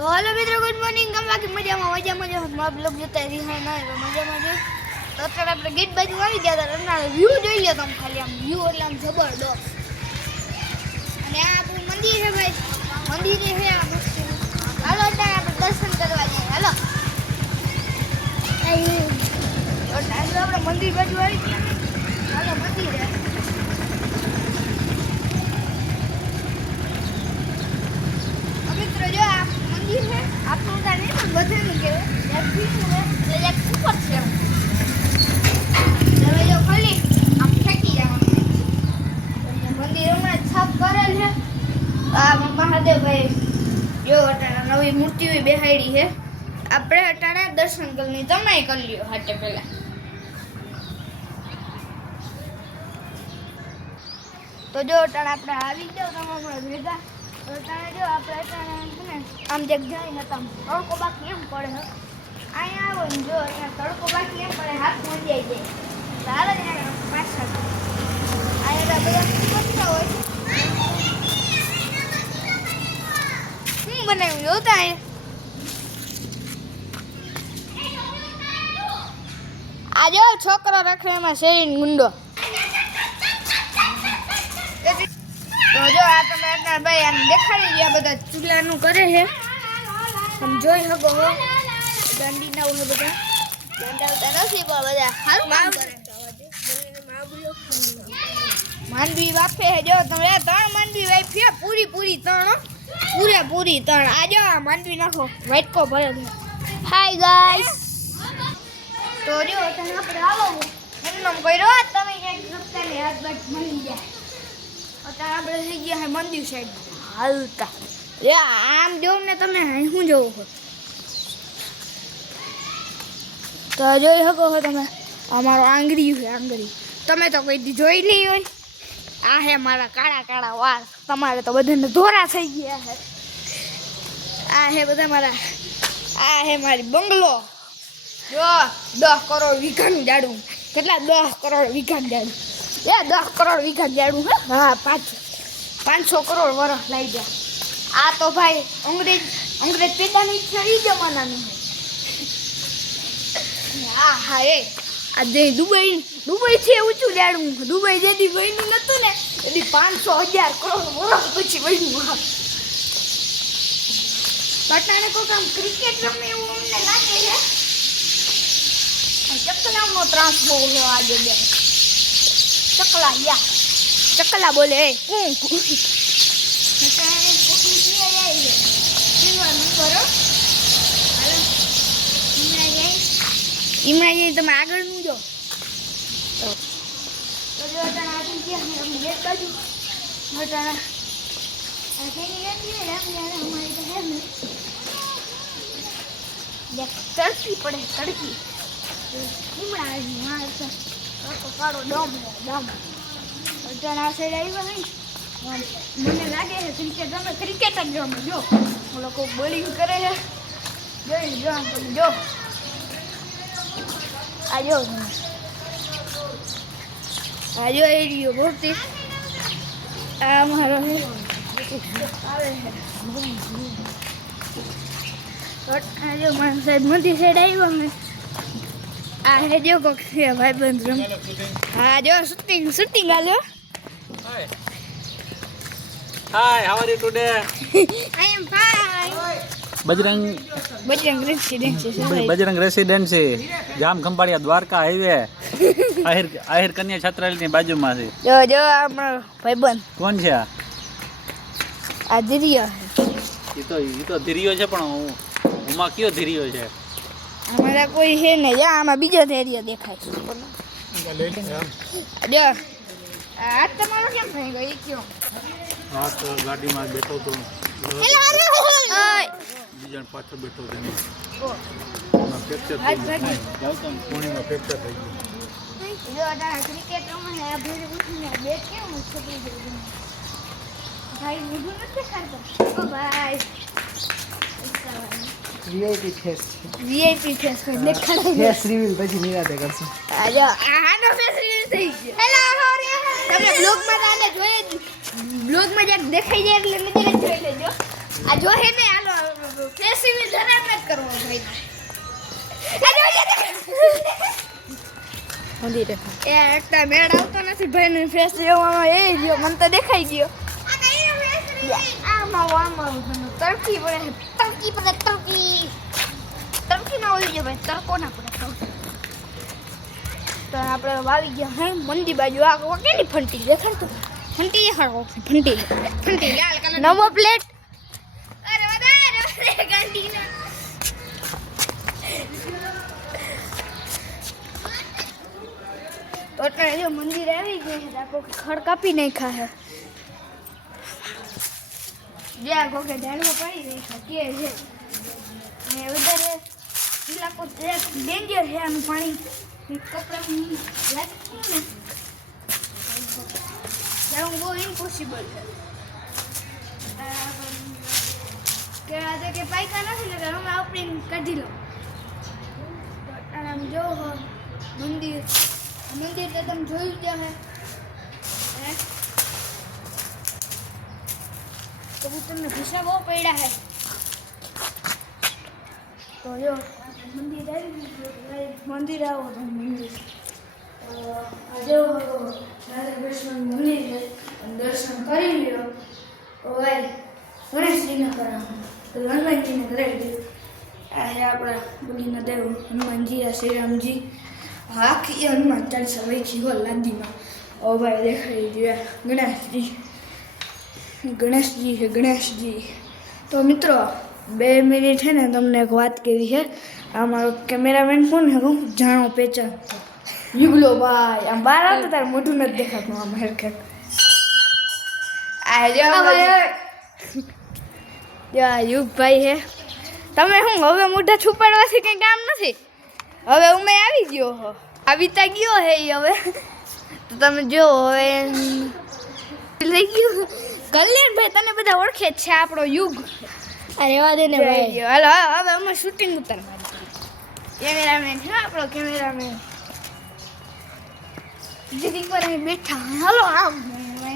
તો हेलो મિત્રો good morning કેમ બાકી મજામાં મારા બ્લોગ જોતા રહ્યા ના મજામાં જો તો અત્યારે આપણે ગેટ બાજુ આવી ગયા હતા રનાળે વ્યૂ જોઈ લો તમે ખાલી આમ વ્યૂ એટલે આમ જબરદસ્ત અને આ આપણું મંદિર છે ભાઈ મંદિર છે આ મસ્ત હાલો અત્યારે આપણે દર્શન કરવા જઈએ હાલો આપણે મંદિર બાજુ આવી ગયા હાલો મંદિર છે મિત્રો જો આ મંદિર છે આપણું ત્યાં નહીં પણ બધાનું કહેવાય એક ભીનું છે એક ઉપર છે હવે જો ખાલી આમ ફેંકી જવાનું મંદિર હમણાં છાપ કરેલ છે આ મહાદેવભાઈ જો અટાણા નવી મૂર્તિઓ બેહાડી છે આપણે અટાણા દર્શન કરી તમે કરી લ્યો હાટે પહેલા તો જો અટાણા આપણે આવી જાવ તમે હમણાં ભેગા જો આપણે આમ જગ્યાએ હતા તડકો બાકી એમ પડે અહીંયા આવો ને જો અહીંયા તડકો બાકી એમ પડે હાથ મોંજાઈ જાય તારે પાછા અહીંયા બધા કરતા હોય શું બનાવ્યું જોતા આ જો છોકરો રખે એમાં શેરીન ગુંડો તો જો આ તમે અત્યારે ભાઈ આમ દેખાડી ગયા બધા ચૂલાનું કરે છે તમે જોઈ શકો છો દાંડીના હોય બધા દાંડા નથી પણ બધા સારું કામ કરે માંડવી વાપે છે જો તમે ત્રણ માંડવી વાપી પૂરી ત્રણ પૂરી ત્રણ આ જો માંડવી નાખો વાટકો ભરે છે હાય ગાઈસ તો જો તમે આપણે આવો એમનો કર્યો તમે એક સપ્તાહની હાથ બાટ મળી જાય અત્યારે આપણે થઈ ગયા મંદિર સાઈડ હાલતા આમ જોઉં ને તમે શું જોવું છો તો જોઈ શકો છો તમે અમારો આંગળી છે આંગળી તમે તો કોઈ જોઈ નહીં હોય આ હે મારા કાળા વાળ તમારે તો બધાને ધોરા થઈ ગયા છે આ હે બધા મારા આ હે મારી બંગલો જો 10 કરોડ વીઘાનું જાડું કેટલા 10 કરોડ વીઘાનું જાડું 10 કરોડ વીઘા જાડું હે હા 500 કરોડ વર્ષ લઈ ગયા આ તો ભાઈ અંગ્રેજ પેદાની છે જમાનાની હા હા એ આ જે દુબઈ છે ઊંચું જાડું દુબઈ જેથી બન્યું નતું ને એથી 500,000 કરોડ વર્ષ પછી બન્યું પટાણે કોઈ આમ ક્રિકેટ રમે એવું અમને લાગે છે ચકલાનો ત્રાસ બહુ છે આજે બે ચકલા બોલે ઈમરાજી તમે આગળ નું જો તડકી પડે તડકી ઈમરાજી કાળો ડમ અચાનક સાઈડ આવ્યા ને મને લાગે છે ક્રિકેટ જ રમે જો લોકો બોલિંગ કરે છે જોઈ જો આ જો એ રહ્યો મૂર્તિ આ મારો આવે છે જો મારા સાહેબ મોટી સાઈડ આવ્યો ને આ હે જો કોક છે ભાઈ બંધ રમ હા જો શૂટિંગ આલ્યો Hi, how are you today? I am fine. Bajrang Residency. Jam Khambhaliya Dwarka highway Ahir કન્યા છાત્રાલયની બાજુમાં છે. જો અમારો ભાઈબંધ કોણ છે આ ધીરિયો એ તો ધીરિયો છે પણ ઉમાં કયો ધીરિયો છે અમારા કોઈ છે ને આમાં બીજો ધીરિયો દેખાય જો આ તમારો કેમ થઈ ગઈ કયો હા તો ગાડીમાં બેઠો તો બીજા પાછળ બેઠો તેનો ફ્રેક્ચર થઈ ગયું કોણીમાં ફ્રેક્ચર થઈ ગયું જો આ ક્રિકેટ રમે આ ભૂરી ઉઠીને બેટ કેવું છોડી ગયું ભાઈ મુઢું નથી ખાતો ઓ ભાઈ વીઆઈપી ફેસ કોઈ દેખાડે ફેસ રિવીલ પછી નિરાતે કરશું આજો આનો ફેસ રિવીલ થઈ ગયો હેલો તમે બ્લોગમાં આને જોઈએ બ્લોગમાં જ્યાં દેખાઈ જાય એટલે નજરે જોઈ લેજો આ જો હે ને હાલો ફેસ મંદિરે એ એકતા મેળ આવતો નથી ભાઈનો ફેસ જોવામાં એ ગયો મને તો દેખાઈ ગયો આમાં તરકી પડે તરકી ના હોવી જોઈએ ભાઈ તરકો ના પડે તો આપણે વાવી ગયા હે મંદી બાજુ આ કેની ફંટી દેખાડ તો ફંટી દેખાડો ફંટી લાલ કલર નવો પ્લેટ અરે વધારે ગાંડી ના તો એટલે જો મંદિર આવી ગયું છે આપો ખડ કાપી નાખ્યા है જ્યાં કોકે ઢાળમાં પડી નાખ્યા કે છે અને વધારે ઇલાકો ડેન્જર છે આનું પાણી કપડાં લાગતું ને જાઉં બહુ ઇમ્પોસિબલ છે કે આજે કે પૈસા નથી ને અમે આપણી કાઢી લો આમ જો મંદિર તો તમે જોયું ત્યાં હે કબૂતરને ભૂસા બહુ પડ્યા હે તો જો મંદિર આવી ગયું મંદિર આવો તો મંદિર આજે રાધા કૃષ્ણ મંદિર છે દર્શન કરી લ્યો ભાઈ ગણેશજીને કરાવું તો હનુમાનજીને કરાવી દઉં આ છે આપણા બુલીના દેવ હનુમાનજી આ શ્રીરામજી આખી હનુમાન ચાલીસા વૈખી હો લાદીમાં ઓ ભાઈ દેખાડી દીધું ગણેશજી છે ગણેશજી તો મિત્રો 2 મિનિટ છે ને તમને એક વાત કેવી છે આ મારો કેમેરામેન કોણ છે હું જાણો પહેચાન યુગલો ભાઈ આમ બહાર આવતો તારે મોઢું નથી દેખાતું આમ હેરકટ આ જો યુગભાઈ છે તમે શું હવે મોઢા છુપાડવાથી કંઈ કામ નથી હવે ઉમે આવી ગયો હો આવીતા ગયો હે ઈ હવે તો તમે જો હવે લઈ ગયો કલ્યાણભાઈ તને બધા ઓળખે જ છે આપણો યુગ અરે રેવા દે ને ભાઈ હાલો હવે અમે શૂટિંગ ઉતારવાની કેમેરામેન છે આપણો કેમેરામેન જીદી પર અહીં બેઠા હાલો આમ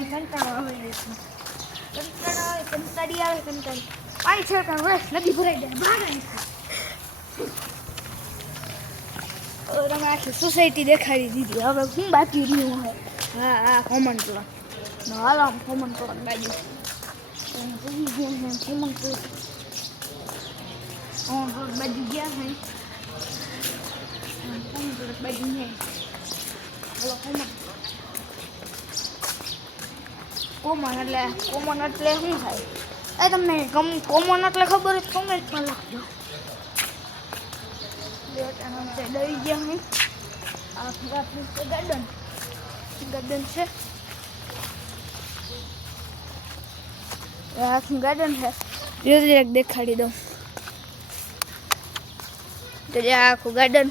કંટાળો આવે કંટાળી આવે પાણી છેડતા વરસ નદી ભરાઈ જાય બહાર તમે આખી સોસાયટી દેખાડી દીધી હવે હું બાકી રહ્યું હોય હા કોમન પ્લોટ હાલો આમ કોમન પ્લોટ બાજુ કોમન પ્લોટ બાજુ ગયા હોય કોમન પ્લોટ બાજુ નહીં હાલો કોમન એટલે શું થાય એ તમને કોમન એટલે ખબર જ કોમેન્ટમાં લખજો ડરી ગયા હું આ ગાર્ડન છે આખું ગાર્ડન છે ધીરે ધીરે દેખાડી દઉં તો આખું ગાર્ડન